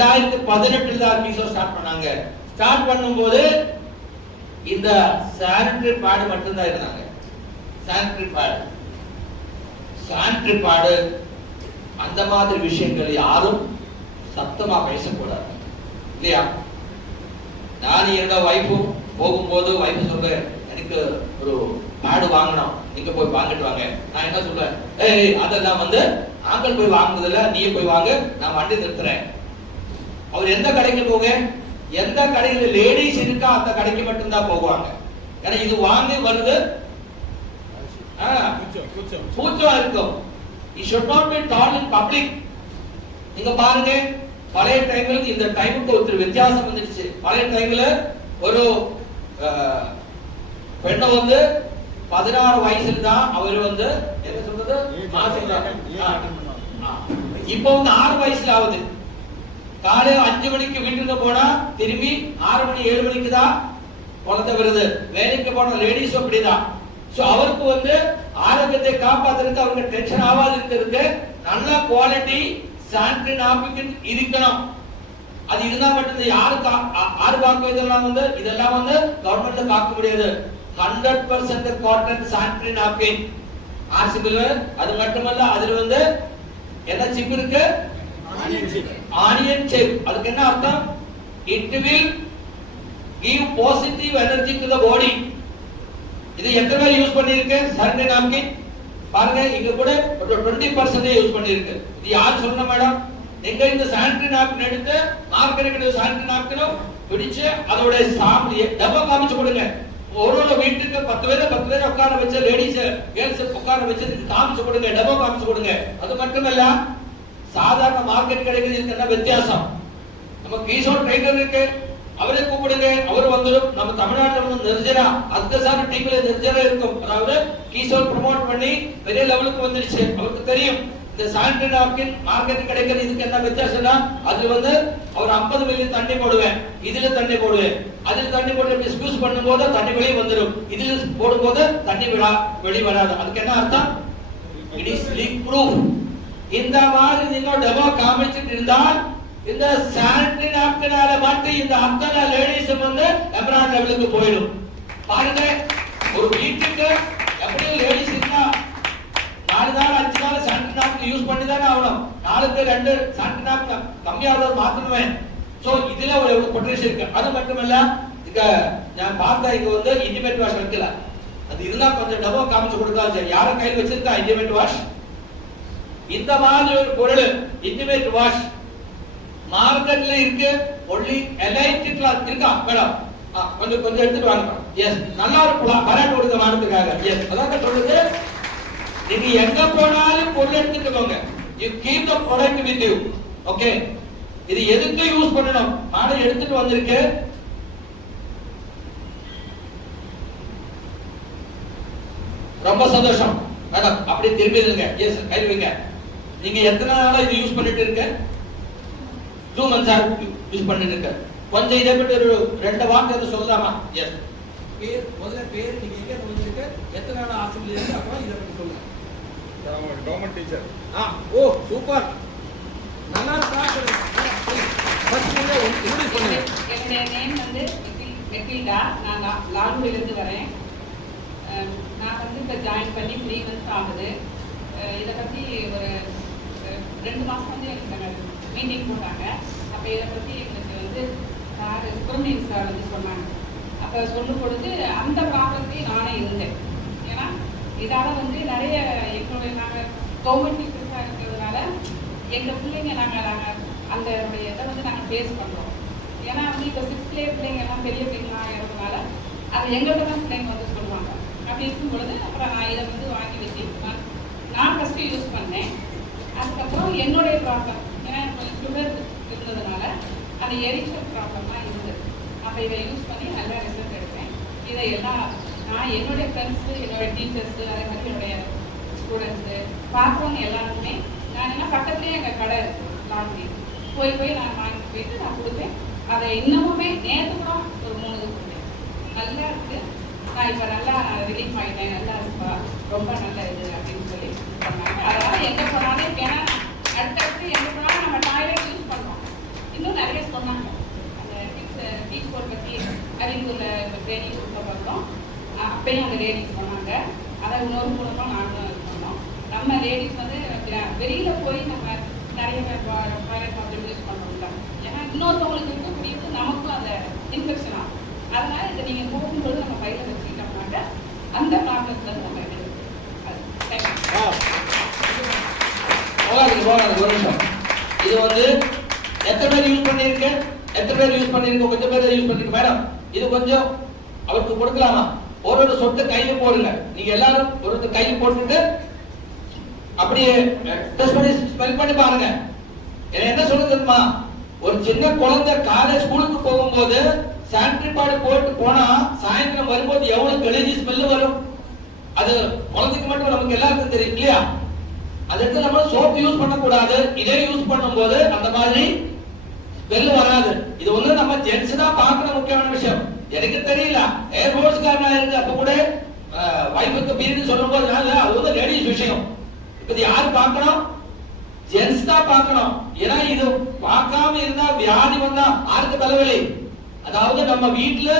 2018 தான் கிஷோர் ஸ்டார்ட் பண்ணாங்க. ஸ்டார்ட் பண்ணும்போது இந்த சானிட்டரி பேட் மட்டும் தான் இருந்தாங்க. சானிட்டரி பேட் அந்த மாதிரி விஷயங்கள் யாரும் சத்தமா பேசக்கூடாது இல்லையா? நான் என்னோட வைஃபும் போகும்போது வைஃப் சொல்றேன், எனக்கு ஒரு பேடு வாங்கணும், நீங்க போய் வாங்கிட்டு வாங்க. நான் என்ன சொல்றேன், ஏய் அதெல்லாம் ஆண்கள் போய் வாங்குறதுல நீயே போய் வாங்க, நான் வண்டி நிறுத்துறேன். அவர் எந்த கடைக்கு போக, எந்த கடையில் லேடிஸ் இருக்கா அந்த கடைக்கு மட்டும்தான் போவாங்க. ஏன்னா இது வாங்கி வருது கூச்சம் இருக்கும். It should not be taught in public. நீங்க பாருங்க, பழைய டைம்ல இந்த டைமுக்கு ஒரு வித்தியாசம் வந்துருச்சு. பழைய டைம்ல ஒரு பெண்ணை 16 வயசுல தான் அவர் என்ன சொல்றது இப்போ 6 வயசுல ஆகுது. காலையில 5 மணிக்கு வீட்டுக்கு போனா திரும்பி 6 மணி 7 மணிக்கு தான் குழந்தை வருது. வேலைக்கு போன லேடிஸ் அப்படிதான். சோ அவருக்கு ஆரோக்கியத்தை காப்பாத்துறதுக்கு அவருக்கு டென்ஷன் ஆகாது இருக்கிறதுக்கு நல்ல குவாலிட்டி சானிட்டரி நாப்கின் இருக்கணும். அது இருந்தா மட்டும் யாரு காக்க இதெல்லாம் கவர்மெண்ட்ல காக்க முடியாது. 100% காட்டன் சானிட்டரி நாப்கின் ஆர்சிபிள். அது மட்டுமல்ல, அதுல என்ன சிப் இருக்கு, ஆனியன் சிப். அதுக்கு என்ன அர்த்தம்? It will give positive energy to the body. இது எத்தனை பேர் யூஸ் பண்ணிருக்கு சானிட்டரி நாப்கின் பாருங்க. இங்க கூட 20% யூஸ் பண்ணிருக்கு. இது யார் சொன்ன மேடம்? நீங்க இந்த சானிட்டரி நாப்கின் எடுத்து மார்க்கெட்ல சானிட்டரி நாப்கின் பிடிச்சு அதோட டப்பா காமிச்சு கொடுங்க. ஒரு வீட்டுக்கு 10 பேர் உட்கார வச்சு லேடிஸ் கேர்ள்ஸ் உட்கார வச்சு காமிச்சு கொடுங்க, டப்பா காமிச்சு கொடுங்க. அது மட்டுமல்ல, சாதாரண மார்க்கெட் கிடைக்கிறது என்ன வித்தியாசம்? நம்ம கிஷோர் ட்ரைனர் இருக்கு, அவரை கூப்பிடுங்க, அவர் வந்துடும். நம்ம தமிழ்நாட்டில் நிர்ஜரா அத்கசான டீம்ல நிர்ஜரா இருக்கும். அதாவது கிஷோர் ப்ரோமோட் பண்ணி பெரிய லெவலுக்கு வந்துருச்சு. அவருக்கு தெரியும் இந்த சானிட்டரி நாப்கின் மார்க்கெட் கிடைக்கிறது இதுக்கு என்ன வித்தியாசம்னா, அது அவர் 50 மில்லி தண்ணி போடுவேன், இதுல தண்ணி போடுவேன், அதுல தண்ணி போட்டு டிஸ்பியூஸ் பண்ணும்போது தண்ணி வெளியே வந்துடும், இதுல போடும்போது தண்ணி வெளியே வராது. அதுக்கு என்ன அர்த்தம்? It is league proof. இந்த மாதிரி நீங்க டெமோ காமிச்சிட்டு இருந்தால் இந்த சானிட்டரி நாப்கினால மட்டும் இந்த அத்தனை லேடிஸ் எம்ப்ராய்டரி லெவலுக்கு போயிடும். பாருங்க, ஒரு வீட்டுக்கு எப்படி லேடிஸ் இருந்தா 4 நாள் 5 நாள் சானிட்டரி நாப்கின் யூஸ் பண்ணி தானே ஆகணும். 4க்கு 2 சானிட்டரி நாப்கின் கம்மியாவது மாத்தணுமே. சோ இதுல ஒரு பொட்டன்ஷியல் இருக்கு. அது மட்டுமல்ல, இங்க நான் பார்த்தா இங்க இன்டிமேட் வாஷ் வைக்கல. அது இருந்தா கொஞ்சம் டபோ காமிச்சு கொடுத்தா சரி. யார கையில் வச்சிருக்கா இன்டிமேட் வாஷ்? இந்த மாதிரி ஒரு பொருள் இன்டிமேட் வாஷ் மார்க்கெட்ல இருக்கு. ஒன்லி எலைட் கிளாத் இருக்கா மேடம்? கொஞ்சம் எடுத்துட்டு வாங்க. எஸ், நல்லா ஒரு பராட்டு கொடுக்க வாரத்துக்காக. எஸ், அதான் சொல்றது. நீங்க எங்க போனாலும் பொருள் எடுத்துட்டு போங்க. You keep the product with you. Okay, இது எதுக்கு யூஸ் பண்ணணும்? நான் எடுத்துட்டு வந்திருக்கு. ரொம்ப சந்தோஷம் மேடம். அப்படி திரும்பி இருங்க. எஸ், கைவிங்க. நீங்க எத்தனை நாளா இது யூஸ் பண்ணிட்டு இருக்க? 2 months யூஸ் பண்ணிட்டு இருக்க. கொஞ்சம் இதை பற்றி ஒரு 2 வார்த்தை சொல்லலாமா? எஸ், முதல்ல பேர், நீங்க எங்க வந்திருக்க, எத்தனை நாள் ஆசிரியர் இருக்கு, அப்புறம் இதை பற்றி சொல்லுங்க. Government teacher. ஓ சூப்பர், நல்லா இருக்கா? என்னுடைய நேம் நெக்லிடா. நான் லால்குடியில இருந்து வரேன். நான் இப்போ ஜாயின் பண்ணி 3 months ஆகுது. இதை பற்றி ஒரு 2 மாதம் எனக்கு மீட்டிங் போட்டாங்க. அப்போ இதை பற்றி எங்களுக்கு சார் சுப்பிரமணியன் சார் சொன்னாங்க. அப்போ சொல்லும் பொழுது அந்த ப்ராப்ளத்தையும் நானே இருந்தேன். ஏன்னா இதால் நிறைய எங்களுடைய நாங்கள் கவர்மெண்ட் டீச்சர்ஸாக இருக்கிறதுனால எங்கள் பிள்ளைங்க நாங்கள் அந்த இதை நாங்கள் ஃபேஸ் பண்ணுறோம். ஏன்னா இப்போ 6th பிள்ளைங்க எல்லாம் பெரிய பிள்ளைங்களாக இருக்கிறதுனால அது எங்கள்கிட்ட தான் பிள்ளைங்க சொல்லுவாங்க. அப்படி இருக்கும் பொழுது அப்புறம் நான் இதை வாங்கி வச்சு நான் ஃபஸ்ட்டு யூஸ் பண்ணேன். அதுக்கப்புறம் என்னுடைய ப்ராப்ளம், ஏன்னா கொஞ்சம் சுகர் இருந்ததுனால அந்த எரிச்சல் ப்ராப்ளம்லாம் இருந்தது. அப்போ இதை யூஸ் பண்ணி நல்ல ரிசல்ட் எடுத்தேன். இதை எல்லாம் நான் என்னுடைய ஃப்ரெண்ட்ஸு, என்னுடைய டீச்சர்ஸு, அதே மாதிரி என்னுடைய ஸ்டூடெண்ட்ஸு பார்க்குறவங்க எல்லாருக்குமே நான் என்ன பக்கத்துலேயே எங்கள் கடை இருக்குது லாண்ட்ரி, போய் நான் வாங்கிட்டு போயிட்டு நான் கொடுப்பேன். அதை இன்னமுமே நேற்று கூட ஒரு 3 இது கொடுத்தேன். நல்லா இருக்குது, நான் இப்போ நல்லா ரிலீஃப் ஆகிட்டேன், நல்லா இருக்குப்பா, ரொம்ப நல்ல இது அப்படின்னு சொல்லி சொன்னாங்க. அதனால் எங்கே போனாலும், ஏன்னா அடுத்தடுத்து எங்கே போனாலும் நம்ம டாய்லெட் யூஸ் பண்ணுறோம். இன்னும் அப்பயும் அந்த லேடிஸ் சொன்னாங்க. அதை இன்னொரு குடும்பம் நானும் சொன்னோம். நம்ம லேடிஸ் வந்து வெளியில போய் நம்ம நிறைய டாய்லெட் பாத்ரூம் யூஸ் பண்ணுறோம்ல, ஏன்னா இன்னொருத்தவங்களுக்கு இருக்கக்கூடியது நமக்கும் அந்த இன்ஃபெக்ஷன் ஆகும். அதனால இதை நீங்கள் போகும்போது நம்ம கையில் வச்சுக்கிட்டோம்னாக்க அந்த ப்ராப்ளத்துல நம்ம ஒரு நிமிஷம். இது வந்து எத்தனை பேர் யூஸ் பண்ணிருக்கேன், எத்தனை பேர் யூஸ் பண்ணிருக்கோம், கொஞ்சம் பேர் யூஸ் பண்ணிருக்கோம். மேடம் இது கொஞ்சம் அவருக்கு கொடுக்கலாமா? ஒரு சொட்டு கையில போடுங்க. நீங்க எல்லாரும் ஒரு கையில போட்டுட்டு அப்படியே டெஸ்ட் பண்ணி ஸ்மெல் பண்ணி பாருங்க. என்ன சொல்றது தெரியுமா? ஒரு சின்ன குழந்தை காலேஜ் ஸ்கூலுக்கு போகும்போது சானிட்டரி பேட் போட்டு போனா சாயந்தரம் வரும்போது எவ்வளவு கெளிஞ்சி ஸ்மெல் வரும். அது குழந்தைக்கு மட்டும் நமக்கு எல்லாருக்கும் தெரியும் இல்லையா? அந்த இடத்துல நம்ம சோப் யூஸ் பண்ணக்கூடாது. இதே யூஸ் பண்ணும்போது அந்த மாதிரி ஸ்மெல் வராது. இது வந்து நம்ம ஜென்ஸ் தான் பார்க்கற முக்கியமான விஷயம். எனக்கு தெரியல, ஏர் ஃபோர்ஸ் காரனா இருக்கு அப்ப கூட வைஃபுக்கு பீரியட் சொல்லும்போது அது வந்து லேடிஸ் விஷயம். இது யாரு பார்க்கணும்? ஜென்ஸ் தான் பார்க்கணும். ஏன்னா இது பார்க்காம இருந்தா வியாதி வந்தா யாருக்கு தலைவலி? அதாவது நம்ம வீட்டுல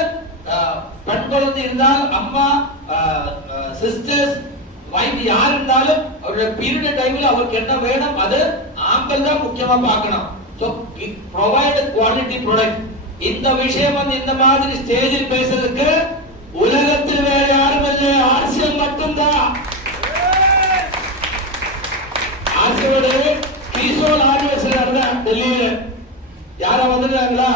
பெண் குழந்தை இருந்தால் அம்மா, சிஸ்டர்ஸ், வைஃப் யார் இருந்தாலும் அவருடைய பீரியட் டைம்ல அவருக்கு என்ன வேணும் அது ஆண்கள் தான் முக்கியமா பார்க்கணும். So provide quality product. இந்த விஷயம் வந்து இந்த மாதிரி ஸ்டேஜில் பேசுறதுக்கு உலகத்தில் வேற யாரும் இல்லை, ஆர்சிஎம் மட்டும்தான். ஆர்சியோட கிஷோர் ஆர்வசர் நடந்த டெல்லியில யார வந்துட்டாங்களா?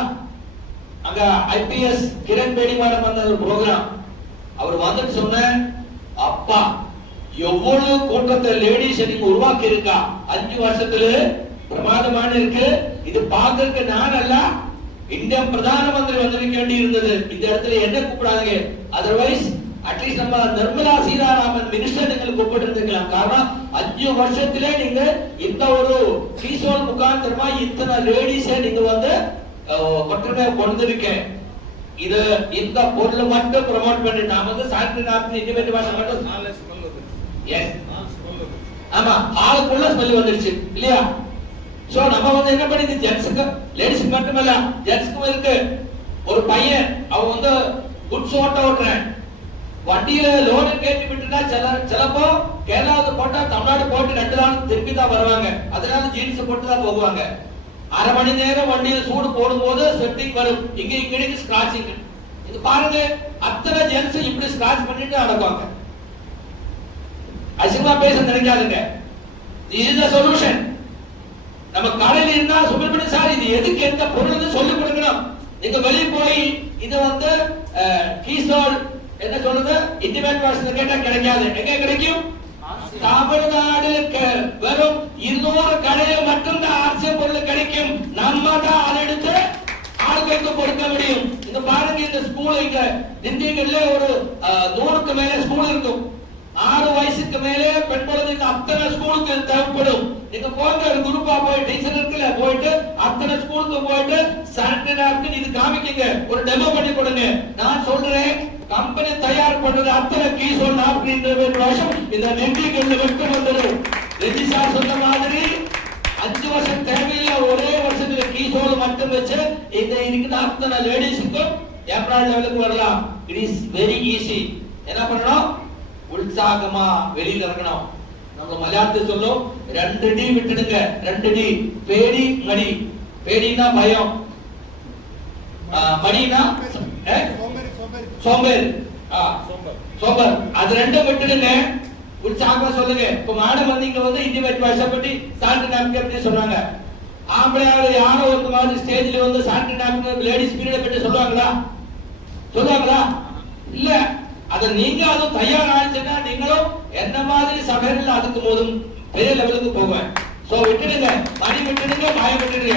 அங்க ஐபிஎஸ் கிரண் பேடி மேடம் வந்த ஒரு ப்ரோக்ராம். அவர் வந்துட்டு சொன்ன, அப்பா எவ்வளவு கூட்டத்தை லேடிஸ் நீங்க உருவாக்கி இருக்கா 5 வருஷத்துல, பிரமாதமான இருக்கு. இது பாக்குறதுக்கு நான் அல்ல, இந்திய பிரதான மந்திரி வந்திருக்க வேண்டி இருந்தது. இந்த இடத்துல என்ன கூப்பிடாதீங்க, அதர்வைஸ் அட்லீஸ்ட் நம்ம நிர்மலா சீதாராமன் மினிஸ்டர் நீங்கள் கூப்பிட்டு இருந்திருக்கலாம். காரணம் 5 வருஷத்திலே நீங்க இந்த ஒரு கிஷோர் முகாந்திரமா இத்தனை லேடிஸை நீங்க வந்து ஒற்றுமை கொண்டிருக்கேன். இது இந்த பொருள் மட்டும் ப்ரமோட் பண்ணி நான் வந்து சானிட்டரி நாப்கின் இண்டிபெண்டன்ட் வாஷ் மட்டும் எஸ் ஆமா ஆளுக்குள்ள ஸ்மெல் வந்துருச்சு இல்லையா? சோ நம்ம வந்து என்ன பண்ணி ஜென்ட்ஸ்க்கு லேடிஸ்க்கு மட்டுமல்ல ஜென்ட்ஸ்க்கும் இருக்கு. ஒரு பையன் அவன் வந்து குட்ஸ் ஓட்டுறேன், வண்டியில லோடு கேட்டு விட்டுனா சிலப்போ கேரளாவுக்கு போட்டா தமிழ்நாடு போட்டு 2 நாள் திருப்பி தான் வருவாங்க. அதனால ஜீன்ஸ் போட்டு தான் போவாங்க. 1/2 மணி நேரம் வண்டியில சூடு போடும்போது ஸ்வெட்டிங் வரும், இங்க ஸ்கிராச்சிங். இது பாருங்க, அத்தனை ஜென்ஸ் இப்படி ஸ்கிராச் பண்ணிட்டு நடக்குவாங்க. அசிங்கமா பேச நினைக்காதுங்க. இது சொல்யூஷன். நம்ம கடையில இருந்தா சுப்பிரமணி சார் இது எதுக்கு எந்த பொருள் சொல்லி கொடுக்கணும். நீங்க வெளியே போய் இது வந்து கீசோல் என்ன சொல்றது இன்டிமேட் வாஷ் கேட்டா கிடைக்காது. எங்க கிடைக்கும்? தமிழ்நாடு வெறும் 200 கடையில் மட்டும்தான் ஆர்சிஎம் பொருள் கிடைக்கும். நம்ம தான் அதை எடுத்து ஆளுக்கு கொடுக்க முடியும். இந்த பாருங்க, இந்த ஸ்கூல் இங்க திண்டிகல்ல ஒரு 100க்கு மேல ஸ்கூல் இருக்கும். 6 வயசுக்கு மேலே பெண் குழந்தைங்க அத்தனை ஸ்கூலுக்கு தேவைப்படும். நீங்க போங்க ஒரு குரூப்பா போய் டீச்சர் இருக்குல்ல போயிட்டு அத்தனை ஸ்கூலுக்கு போயிட்டு சானிட்டரி நாப்கின் இது காமிக்கங்க, ஒரு டெமோ பண்ணி கொடுங்க. நான் சொல்றேன், கம்பெனி தயார் பண்றது அத்தனை கீசோல் நாப்கின் வருஷம் இந்த நெண்டிகள்ல மட்டும் வந்துடும். ரெட்டி சார் சொன்ன மாதிரி 5 வருஷம் தேவையில்லை, ஒரே வருஷத்துல கீசோல் மட்டும் வச்சு இந்த இருக்கிற அத்தனை லேடிஸுக்கும் எம்ப்ராய்டரி லெவலுக்கு வரலாம். It is very easy. என்ன பண்ணணும்? உற்சாகமா வெளியில இறங்கணும். நம்ம மலையாளத்தில் சொல்லும் 2 டி விட்டுடுங்க. 2 டி பேடி மடி. பேடினா பயம், மடினா சோம்பேறி. சோம்பர். அது 2 விட்டுடுங்க, உற்சாகமா சொல்லுங்க. இப்ப மேடம் வந்து இங்க வந்து இண்டிபெண்டன்ட் வாஷ் பத்தி சானிட்டரி நாப்கின் பத்தி சொன்னாங்க. ஆம்பளையால யாரோ ஒரு மாதிரி ஸ்டேஜ்ல வந்து சானிட்டரி நாப்கின் லேடிஸ் பீரியட் பத்தி சொல்லுவாங்களா? இல்ல. அத நீங்க அது தயாராச்சுன்னா நீங்களும் என்ன மாதிரி சபையில அதுக்கு போதும் பெரிய லெவலுக்கு போவேன். சோ விட்டுடுங்க, மணி விட்டுடுங்க, மாய விட்டுடுங்க.